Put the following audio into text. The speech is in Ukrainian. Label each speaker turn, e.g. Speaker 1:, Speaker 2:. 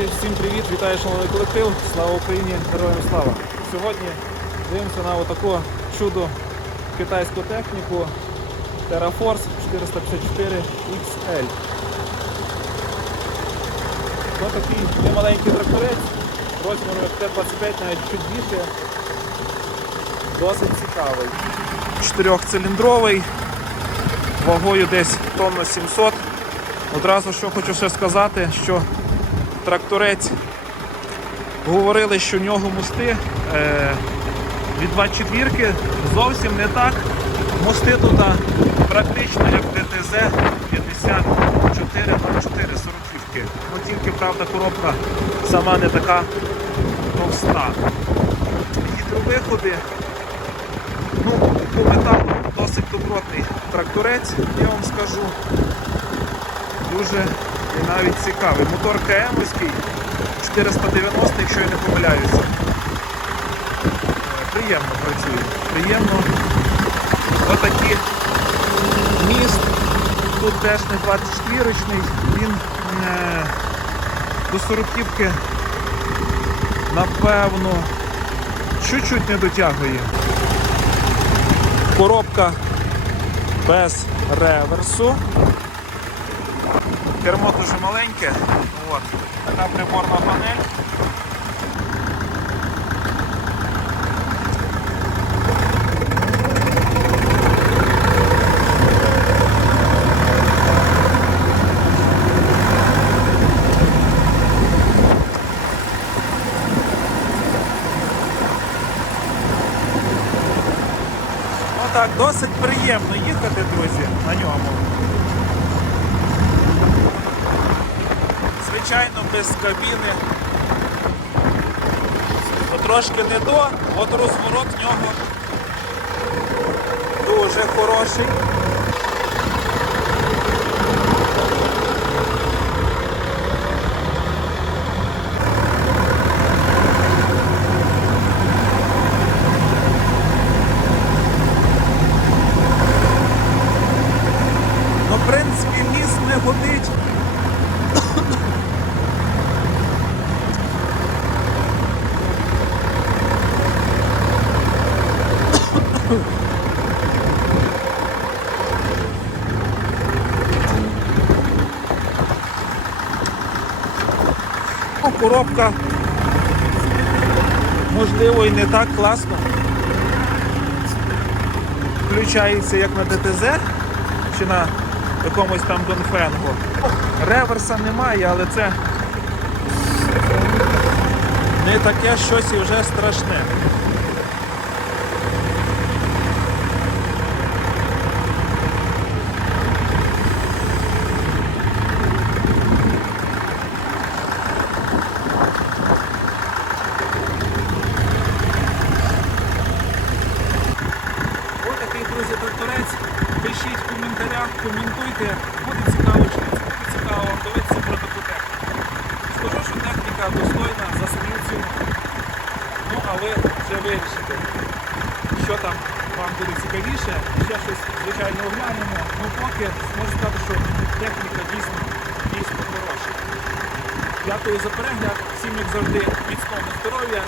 Speaker 1: Друзі, всім привіт! Вітаю шановний колектив! Слава Україні! Героям слава! Сьогодні дивимося на отаку чудо китайську техніку TerraForce 454 XL. Ось такий немаленький тракторець, розміром як Т-25, навіть чуть більше. Досить цікавий. Чотирьохциліндровий, вагою десь тонна 700. Одразу що хочу ще сказати, що тракторець говорили, що в нього мости е, від 24 зовсім не так. Мости тут практично як ДТЗ 54 на 4 40 Ну тільки правда коробка сама не така товста. Гідровиходи, ну, по металу досить добротний тракторець, я вам скажу дуже і навіть цікавий. Мотор КМовський 490, якщо я не помиляюся. Е, Приємно працює. Приємно. Отакі міст. Тут теж не 24-річний, він е, до 40-ки, напевно, чуть-чуть не дотягує. Коробка без реверсу. Кермо дуже маленьке, От. така приборна панель. Отак, досить приємно їхати, друзі, на ньому. Звичайно, без кабіни. Трошки не до, от розворот в нього дуже хороший. Ну, в принципі, міст не годить. Коробка можливо і не так класно. Включається як на ДТЗ чи на якомусь там Донфенгу. Реверса немає, але це не таке щось і вже страшне. Ось такий, друзі, тракторець. Пишіть в коментарях, коментуйте. Буде цікаво чи не буде цікаво вам дивитися про таку техніку. Скажу, що техніка достойна за свою ціну. Ну, а ви вже вирішите, що там вам буде цікавіше. Ще щось, звичайно, оглянемо. Ну, поки можу сказати, що техніка дійсно, дійсно хороша. Дякую за перегляд. Всім, як завжди, міцного здоров'я.